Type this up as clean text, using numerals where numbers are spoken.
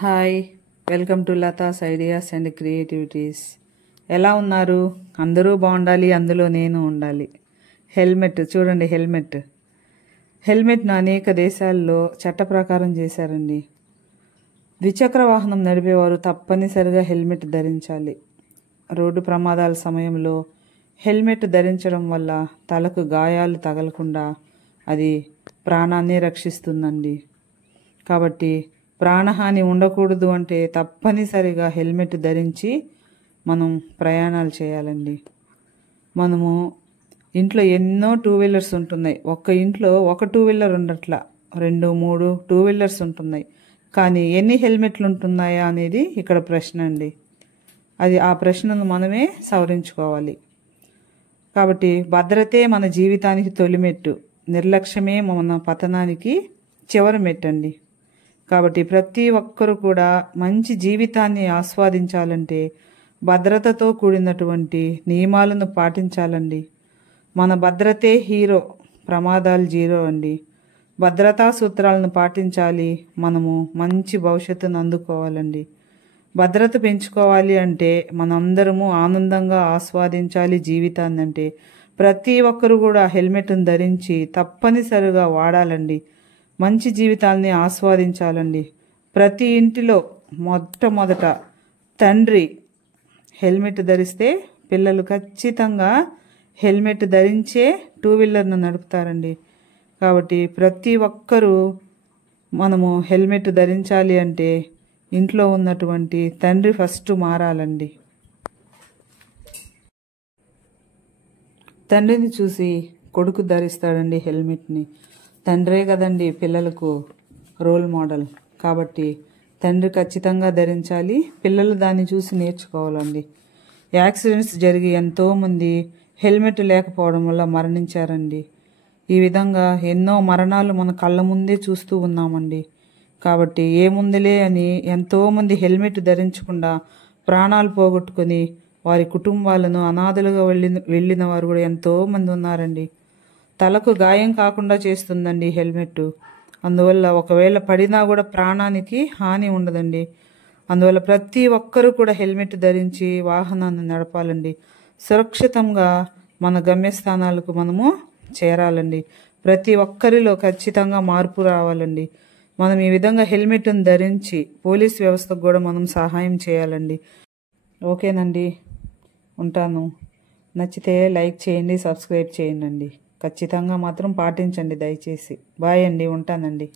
Hi, welcome to Latha's ideas and creativities. ఎలా ఉన్నారు? అందరూ బాగుండాలి, అందులో నేను ఉండాలి. హెల్మెట్ చూడండి, హెల్మెట్ను అనేక దేశాల్లో చట్ట ప్రకారం చేశారండి. ద్విచక్ర వాహనం నడిపేవారు తప్పనిసరిగా హెల్మెట్ ధరించాలి. రోడ్డు ప్రమాదాల సమయంలో హెల్మెట్ ధరించడం వల్ల తలకు గాయాలు తగలకుండా అది ప్రాణాన్ని రక్షిస్తుందండి. కాబట్టి ప్రాణహాని ఉండకూడదు అంటే తప్పనిసరిగా హెల్మెట్ ధరించి మనం ప్రయాణాలు చేయాలండి. మనము ఇంట్లో ఎన్నో టూ వీలర్స్ ఉంటున్నాయి. ఒక్క ఇంట్లో ఒక టూ వీలర్ ఉండట్లా, 2-3 టూ వీలర్స్ ఉంటున్నాయి. కానీ ఎన్ని హెల్మెట్లు ఉంటున్నాయా అనేది ఇక్కడ ప్రశ్న అండి. ఆ ప్రశ్నను మనమే సవరించుకోవాలి. కాబట్టి భద్రతే మన జీవితానికి తొలిమెట్టు, నిర్లక్ష్యమే మన పతనానికి చివరి మెట్టండి. కాబట్టి ప్రతి ఒక్కరూ కూడా మంచి జీవితాన్ని ఆస్వాదించాలంటే భద్రతతో కూడినటువంటి నియమాలను పాటించాలండి. మన భద్రతే హీరో, ప్రమాదాలు జీరో అండి. భద్రతా సూత్రాలను పాటించాలి. మనము మంచి భవిష్యత్తును అందుకోవాలండి. భద్రత పెంచుకోవాలి అంటే మనందరము ఆనందంగా ఆస్వాదించాలి జీవితాన్ని. అంటే ప్రతి ఒక్కరు కూడా హెల్మెట్ను ధరించి తప్పనిసరిగా వాడాలండి. మంచి జీవితాన్ని ఆస్వాదించాలండి. ప్రతి ఇంటిలో మొట్టమొదట తండ్రి హెల్మెట్ ధరిస్తే పిల్లలు ఖచ్చితంగా హెల్మెట్ ధరించే టూ వీలర్ను నడుపుతారండి. కాబట్టి ప్రతి ఒక్కరూ మనము హెల్మెట్ ధరించాలి అంటే ఇంట్లో ఉన్నటువంటి తండ్రి ఫస్ట్ మారాలండి. తండ్రిని చూసి కొడుకు ధరిస్తాడండి హెల్మెట్ని. తండ్రే కదండి పిల్లలకు రోల్ మోడల్. కాబట్టి తండ్రి ఖచ్చితంగా ధరించాలి. పిల్లలు దాన్ని చూసి నేర్చుకోవాలండి. యాక్సిడెంట్స్ జరిగి ఎంతోమంది హెల్మెట్ లేకపోవడం వల్ల మరణించారండి. ఈ విధంగా ఎన్నో మరణాలు మన కళ్ళ ముందే చూస్తూ ఉన్నామండి. కాబట్టి ఏముందిలే అని ఎంతోమంది హెల్మెట్ ధరించకుండా ప్రాణాలు పోగొట్టుకొని వారి కుటుంబాలను అనాథలుగా వెళ్ళిన వారు కూడా ఎంతోమంది ఉన్నారండి. తలకు గాయం కాకుండా చేస్తుందండి హెల్మెట్. అందువల్ల ఒకవేళ పడినా కూడా ప్రాణానికి హాని ఉండదండి. అందువల్ల ప్రతి ఒక్కరూ కూడా హెల్మెట్ ధరించి వాహనాన్ని నడపాలండి. సురక్షితంగా మన గమ్యస్థానాలకు మనము చేరాలండి. ప్రతి ఒక్కరిలో ఖచ్చితంగా మార్పు రావాలండి. మనం ఈ విధంగా హెల్మెట్ను ధరించి పోలీస్ వ్యవస్థకు కూడా మనం సహాయం చేయాలండి. ఓకేనండి, ఉంటాను. నచ్చితే లైక్ చేయండి, సబ్స్క్రైబ్ చేయండి. ఖచ్చితంగా మాత్రం పాటించండి దయచేసి. బాయ్ అండి, ఉంటానండి.